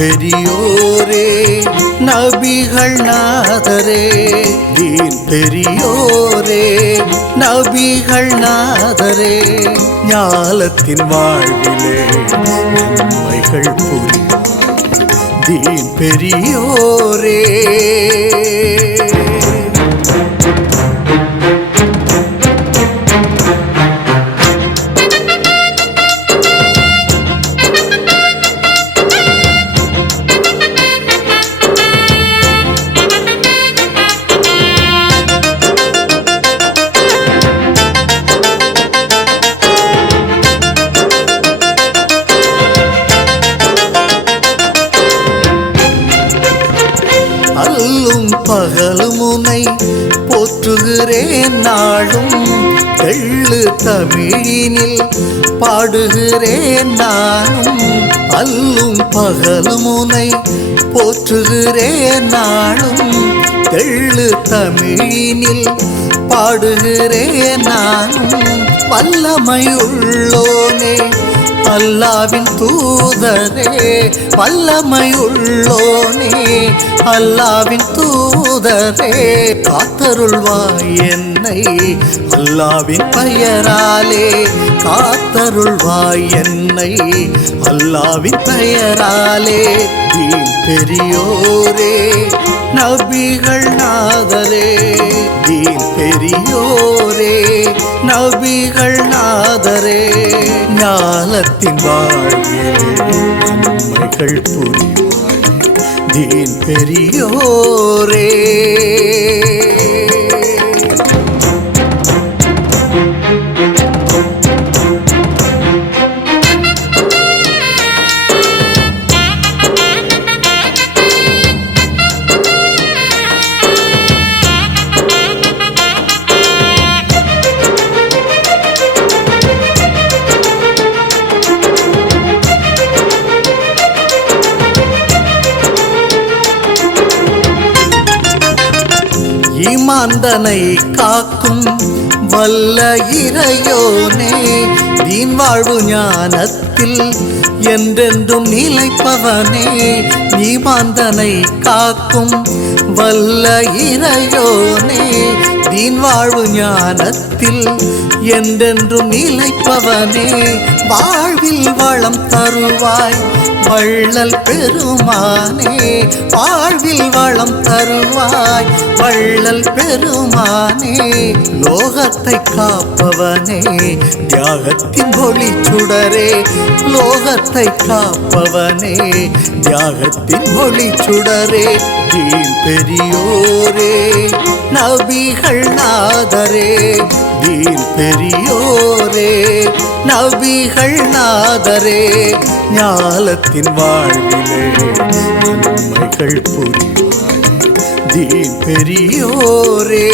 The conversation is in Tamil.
பெரியோரே நபிகள் நாதரே, தீன் பெரியோரே நபிகள் நாதரே, ஞாலத்தின் வாழ்விலே நன்மைகள் புரிவாய் தீன் பெரியோரே. அல்லும் பகலும் உனை போற்றுகிறேன் நாளும், தெள்ளு தமிழினில் பாடுகிறேன் நானும். அல்லும் பகலும் உனை போற்றுகிறேன் நாளும், தெள்ளு தமிழினில் பாடுகிறேன் நானும். வல்லமையுள்ளோனே அல்லாவின் தூதரே, வல்லமையுள்ளோனே அல்லாவின் தூதரே, காத்தருள்வாய் என்னை அல்லாவின் பெயராலே, காத்தருள்வாய் என்னை அல்லாவின் பெயராலே. தீன் பெரியோரே நபிகள் நாதரே, தீன் பெரியோரே நபிகள் நாதரே, ஞாலத்தின் வாழ்விலே நன்மைகள் புரிவாய் தீன் பெரியோரே. ஈமாந்தனை காக்கும் வல்ல இறையோனே, தீன் வாழ்வு ஞானத்தில் என்றென்றும் நிலைப்பவனே. ஈமாந்தனை காக்கும் வல்ல இறையோனே, தீன் வாழ்வு ஞானத்தில் என்றென்றும் நிலைப்பவனே. வாழ்வில் வளம் தருவாய் வள்ளல் பெருமானே, வாழ்வில் வளம் தருவாய் வள்ளல் பெருமானே. லோகத்தை காப்பவனே தியாகத்தின் ஒளி சுடரே, லோகத்தை காப்பவனே தியாகத்தின் ஒளி சுடரே. தீன் பெரியோரே நபிகள் நாதரே, தீன் பெரியோரே நபிகள் நாதரே, ஞாலத்தின் வாழ்விலே நன்மைகள் புரிவாய் தீன் பெரியோரே.